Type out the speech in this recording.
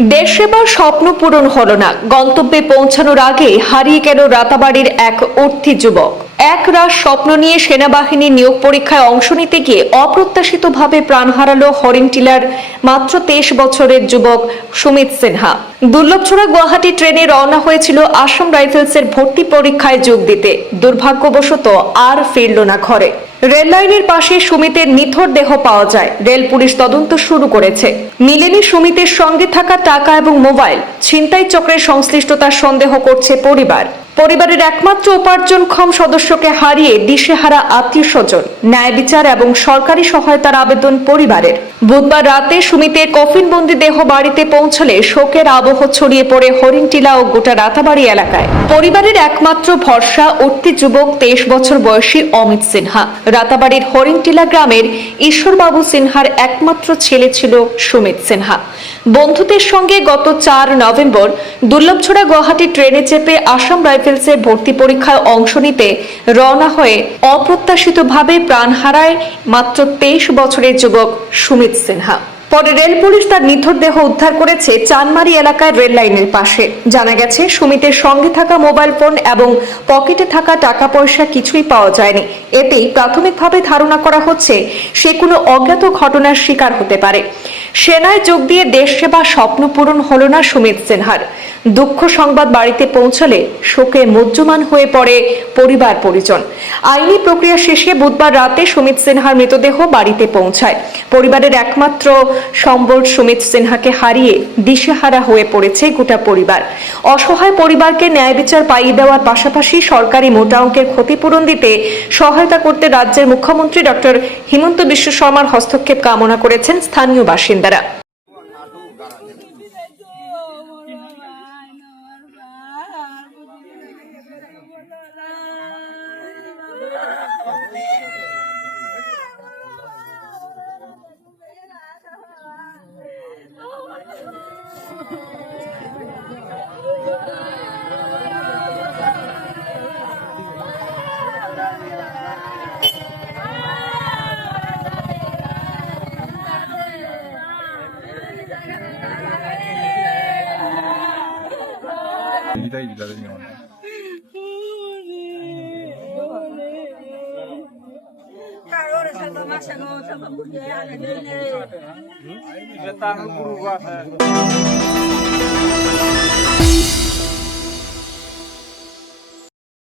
দেশ সেবার স্বপ্ন পূরণ হল না। গন্তব্যে পৌঁছানোর আগে হারিয়ে গেল রাতাবাড়ির এক অর্থী যুবক। এক রাত স্বপ্ন নিয়ে সেনাবাহিনী নিয়োগ পরীক্ষায় অংশ নিতে গিয়ে অপ্রত্যাশিতভাবে প্রাণ হারালো হরিণটিলার মাত্র তেইশ বছরের যুবক সুমিত সিনহা। দুর্লভছড়া গুয়াহাটি ট্রেনে রওনা হয়েছিল আসাম রাইফেলসের ভর্তি পরীক্ষায় যোগ দিতে। দুর্ভাগ্যবশত আর ফিরল না ঘরে। রেল লাইনের পাশে সুমিতের নিথর দেহ পাওয়া যায়। রেল পুলিশ তদন্ত শুরু করেছে। মিলেনি সুমিতের সঙ্গে থাকা টাকা এবং মোবাইল, ছিনতাই চক্রের সংশ্লিষ্টতার সন্দেহ করছে পরিবার। পরিবারের একমাত্র উপার্জনক্ষম সদস্যকে হারিয়ে দিশেহারা আত্মীয় স্বজন, ন্যায় বিচার এবং সরকারি সহায়তার আবেদন পরিবারের। বুধবার রাতে সুমিতের কফিনবন্দি দেহ বাড়িতে পৌঁছলে শোকের আবহ ছড়িয়ে পড়ে হরিণটিলা ও গোটা রাতাবাড়ি এলাকায়। পরিবারের একমাত্র ভরসা উঠতি যুবক তেইশ বছর বয়সী অমিত সিনহা। রাতাবাড়ির হরিণটিলা গ্রামের ঈশ্বরবাবু সিনহার একমাত্র ছেলে ছিল সুমিত সিনহা। বন্ধুদের সঙ্গে গত চার নভেম্বর দুর্লভছড়া গুয়াহাটি ট্রেনে চেপে আসাম রাইফেলসের ভর্তি পরীক্ষায় অংশ নিতে রওনা হয়ে অপ্রত্যাশিতভাবে প্রাণ হারায় মাত্র তেইশ বছরের যুবক সুমিত সিনহা। পরে রেল পুলিশ তার নিথর দেহ উদ্ধার করেছে চানমারি এলাকার রেল লাইনের পাশে। জানা গেছে, সুমিতের সঙ্গে থাকা মোবাইল ফোন এবং পকেটে থাকা টাকা পয়সা কিছুই পাওয়া যায়নি। এতেই প্রাথমিকভাবে ধারণা করা হচ্ছে, সে কোনো অজ্ঞাত ঘটনার শিকার হতে পারে। সেনায় যোগ দিয়ে দেশ সেবা স্বপ্ন পূরণ হল না সুমিত সিনহার। দুঃখ সংবাদ বাড়িতে পৌঁছলে শোকে মুহ্যমান হয়ে পড়ে পরিবার পরিজন। আইনি প্রক্রিয়া শেষে বুধবার রাতে সুমিত সিনহার মৃতদেহ বাড়িতে পৌঁছায়। পরিবারের একমাত্র সম্বল সুমিত সিনহাকে হারিয়ে দিশেহারা হয়ে পড়েছে গোটা পরিবার। অসহায় পরিবারকে ন্যায় বিচার পাইয়ে দেওয়ার পাশাপাশি সরকারি মোটা অঙ্কের ক্ষতিপূরণ দিতে সহায়তা করতে রাজ্যের মুখ্যমন্ত্রী ডক্টর হিমন্ত বিশ্ব শর্মার হস্তক্ষেপ কামনা করেছেন স্থানীয় বাসিন্দারা ಅಂತಾರೆ Oh, 你在你在这里吗？Tentang guru bahasa.